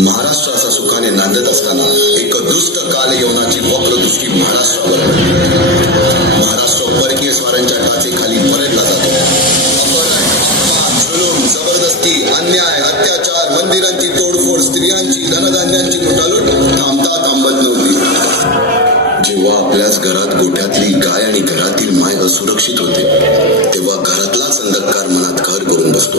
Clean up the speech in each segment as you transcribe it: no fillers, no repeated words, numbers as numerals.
महाराष्ट्राचा सुखाने नांदत असताना एक दुष्ट कालयवनाची वक्रदृष्टी महाराष्ट्रावर महाराष्ट्र परकीय स्वारांच्या टाचेखाली पलटला जातो. अपहरण, जुलूम, जबरदस्ती, अन्याय, अत्याचार, मंदिरांची तोडफोड, स्त्रियांची, धनधान्यांची लुटालूट थांबता थांबत नव्हती. जेव्हा आपल्याच घरात गोठ्यातली गाय आणि घरातील माय असुरक्षित होते तेव्हा घरातलाच अंधकार मनात घर करून बसतो.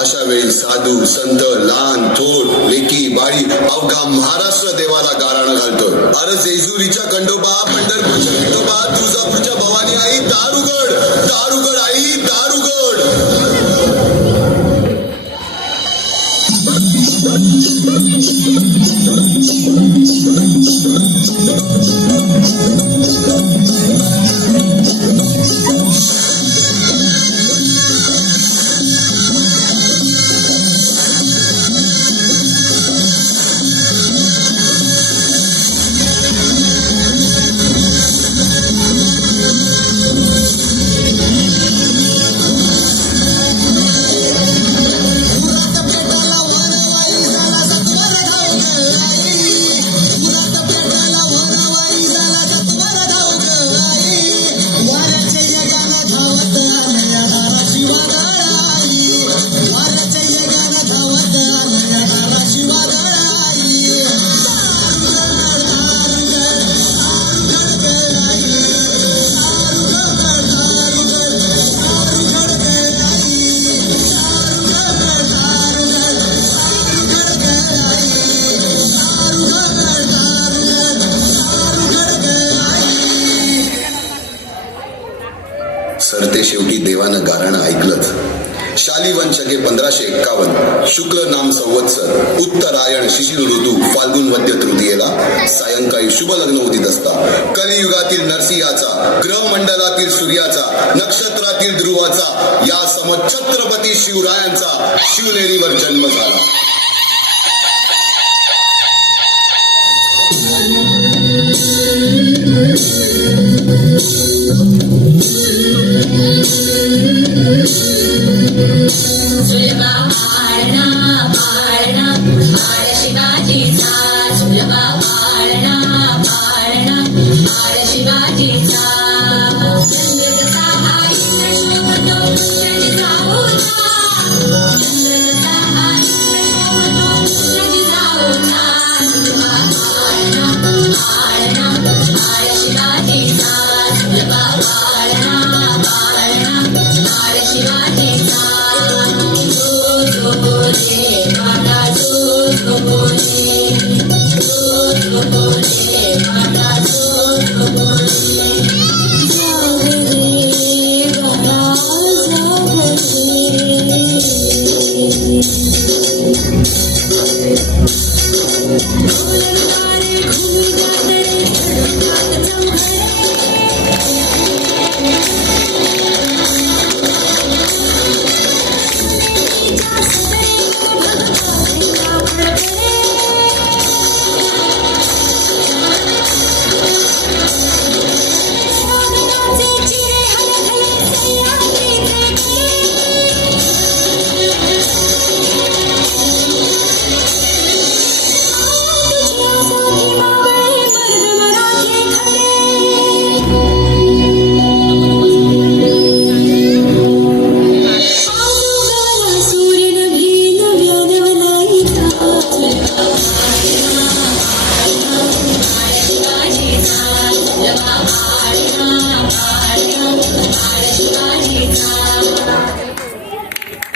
अशा वेळी साधू, संत, लहान, थोर, लेकी, बाळी अवघा महाराष्ट्र देवाला गाराणं घालतो. अरे जेजुरीच्या खंडोबा, पंढरपूरच्या खंडोबा, तुळजापूरच्या भवानी आई, दारुगड दारुगड आई, दारुगड. सरते शेवटी देवानं गाराणं ऐकलंच. शालिवन शके 1551 शुक्ल नाम संवत्सर उत्तरायण शिशिर ऋतू फाल्गुन वद्य तृतीयेला सायंकाळी शुभ लग्न उदित असता कलियुगातील नरसिंहाचा, ग्रहमंडलातील सूर्याचा, नक्षत्रातील ध्रुवाचा या समछत्रपती शिवरायांचा शिवनेरीवर जन्म झाला.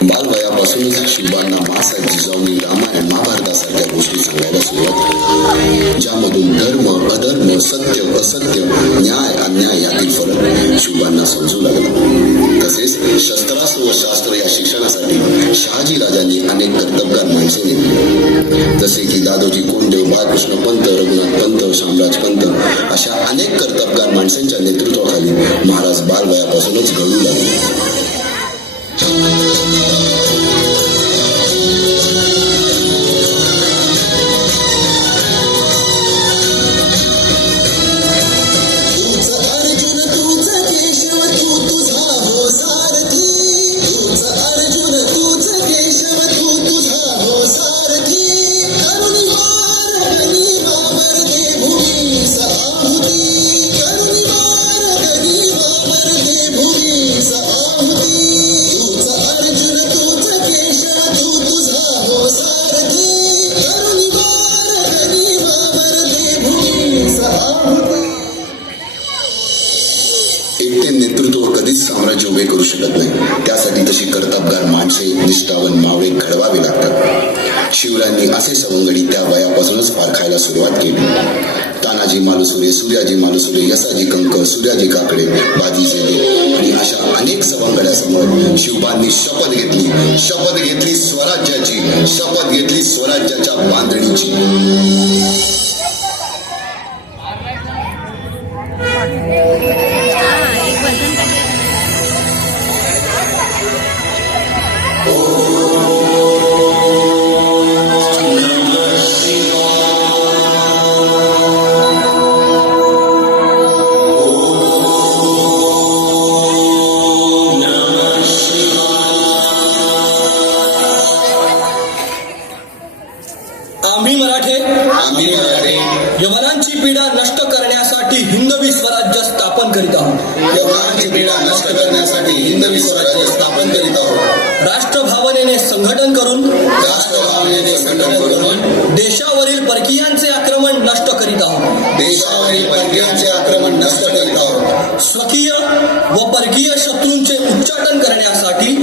बालवयापासूनच शिवबांना माँ साहेब जिजाऊंनी रामायण महाभारतासारख्या गोष्टी सांगायला सुरुवात केली. ज्यामधून धर्म अधर्म सत्य असत्य न्याय अन्याय यातील फरक शिवबांना समजू लागला. तसेच शस्त्रास्त्र व शास्त्र या शिक्षणासाठी शहाजी राजांनी अनेक कर्तबगार माणसे नेमली. जसे की दादोजी कोंडदेव, बाळकृष्ण पंत, रघुनाथ पंत, शामराज पंत अशा अनेक कर्तबगार माणसांच्या नेतृत्वाखाली महाराज बालवयापासूनच घडू लागले. एकटे नेतृत्व कधीच साम्राज्य उभे करू शकत नाही. त्यासाठी तशी कर्तबगार माणसे निष्ठावान मावळे घडवावे लागतात. शिवरायांनी असे सवंगडी त्या वयापासूनच पारखायला सुरुवात केली. तानाजी मालुसरे, सूर्याजी मालुसरे, यसाजी कंक, सूर्याजी काकडे, बाजी शेले आणि अशा अनेक सवंगड्यासमोर शिवबांनी शपथ घेतली स्वराज्याची, शपथ घेतली स्वराज्याच्या बांधणीची. आम्ही मराठे यवनांची पीडा नष्ट करण्यासाठी हिंदवी स्वराज्य स्थापन करीत आहोत. यवनांची पीडा नष्ट करण्यासाठी हिंदवी स्वराज्य स्थापन करीत आहोत. राष्ट्रभावनेने संघटन करून देशावरील परकीयांचे आक्रमण नष्ट करीत आहोत. देशावरील परकीयांचे आक्रमण नष्ट करीत आहोत. स्वकीय व परकीय शत्रूंचे उच्चाटन करण्यासाठी